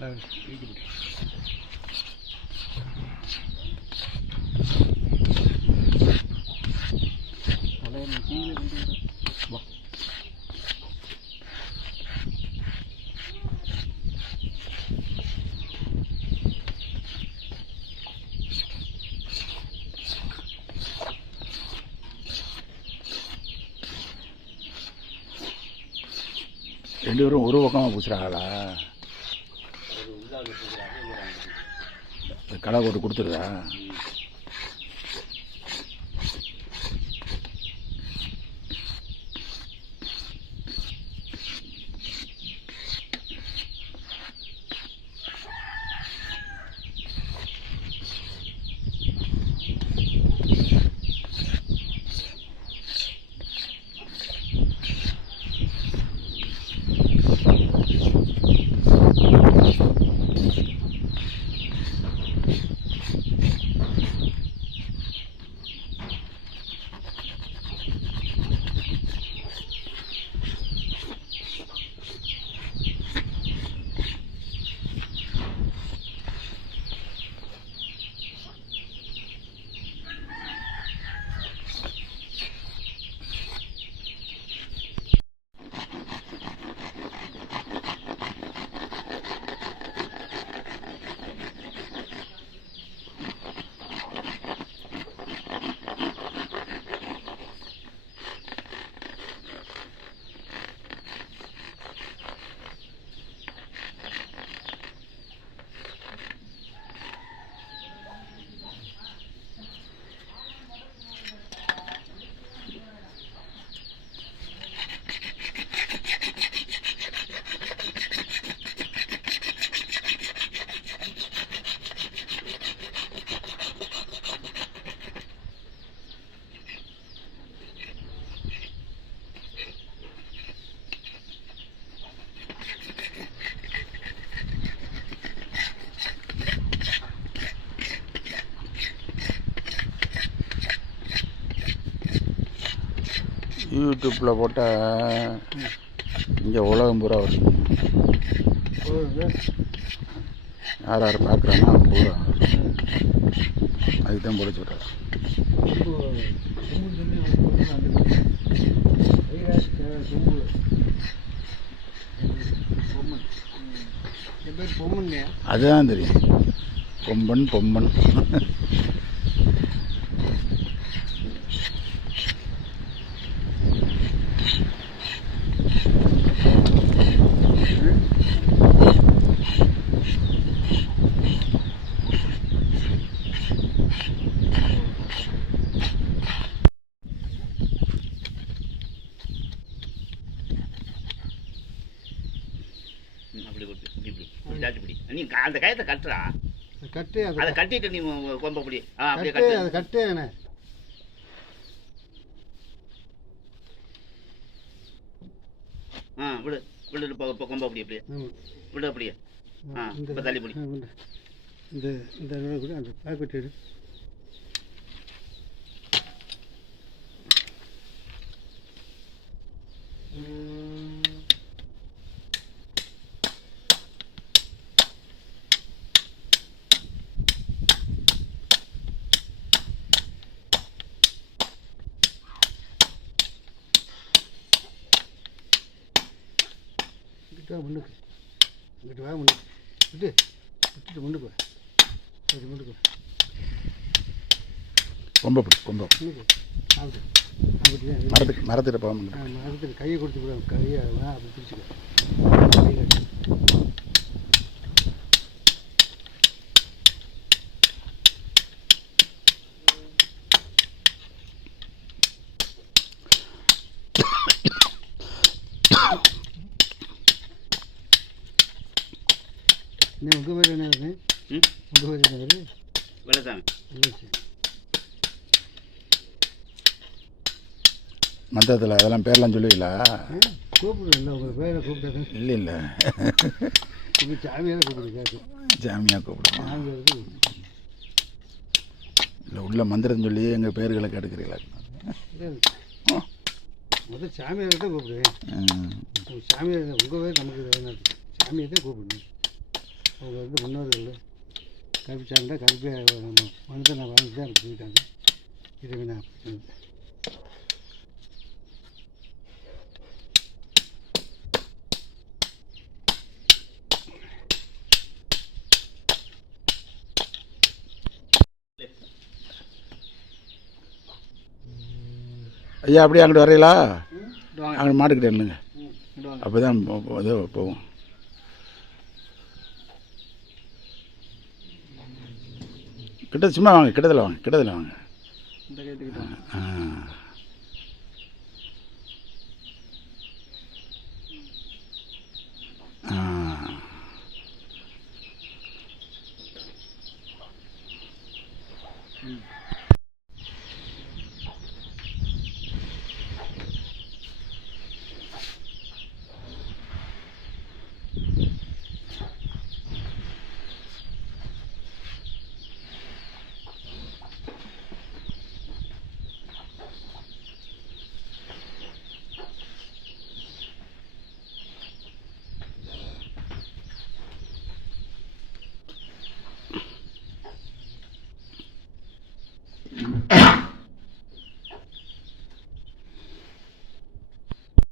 ரெண்டு பேரும் ஒரு பக்கமாக பூசுகிறாங்களா கடை போட்டு கொடுத்துருதா? யூடியூப்பில் போட்டால் இங்கே உலகம் பூரா வருது. யார் யார் பார்க்குறான்னா அவங்க பூரா அதுக்கு தான் போட சொல்கிறார் அதுதான் தெரியும். பொம்பன் பொம்பன் ம், அப்படி கொடுத்து இப்படி இப்படி இப்படி தாச்சி பிடி நீ அந்த கயத்தை கட்டுறா கட்டு அதை கட்டிட்டு நீ கொம்ப பிடி ஆ அப்படியே கட்டு அதை கட்டு ஆ விடு விடு இப்போ கொம்ப பிடி அப்படியே விடு அப்படியே ஆ இப்போ தள்ளி பிடி இந்த இந்த அந்த பாக்கெட் எடு இங்கிட்டு வா முன்னுக்கு. இங்கிட்டு வா முன்னுக்கு. விட்டு. விட்டுட்டு முன்னுக்கு வா. சரி முன்னுக்கு வா. கொம்ப பிடி கொம்ப. மரத்துக்கு மரத்துட்டு போக முடியும் அடுத்து கையை கொடுத்து விட. கையை வா, அப்படி பிடிச்சிக்க. என்ன உங்கள் பேர் என்ன ம்? உங்கள் பேர் என்ன வருது வெள்ளசாமி மந்திரத்தில் அதெல்லாம் பேர்லாம் சொல்லுவீங்களா? இல்லை உங்கள் பேரை கூப்பிட்டா இல்லை இல்லை. உங்கள் சாமியாரை கூப்பிடு கேட்கும் ஜாமியாக கூப்பிடுவோம். இல்லை உள்ள மந்திரம் சொல்லி எங்கள் பேர்களை கெடுக்கிறீங்களா முதல் சாமியாரை தான் கூப்பிடுவேன் சாமியார் உங்கள் பேர் நமக்கு சாமியை தான் கூப்பிடணும். அவங்க வந்து முன்னோர்கள் கல்விச்சாண்டா கல்வி நம்ம மனிதனை வாழ்ந்து தான் சொல்லிட்டாங்க இதை நான் ஐயா அப்படியே அங்கிட்டு வரையலா அங்கே மாட்டுக்கிட்டே இல்லைங்க அப்போ தான் இது போகும் கிட்ட சும்மா வாங்க கிட்டத்தில் வாங்க கிட்டத்தில் வாங்க.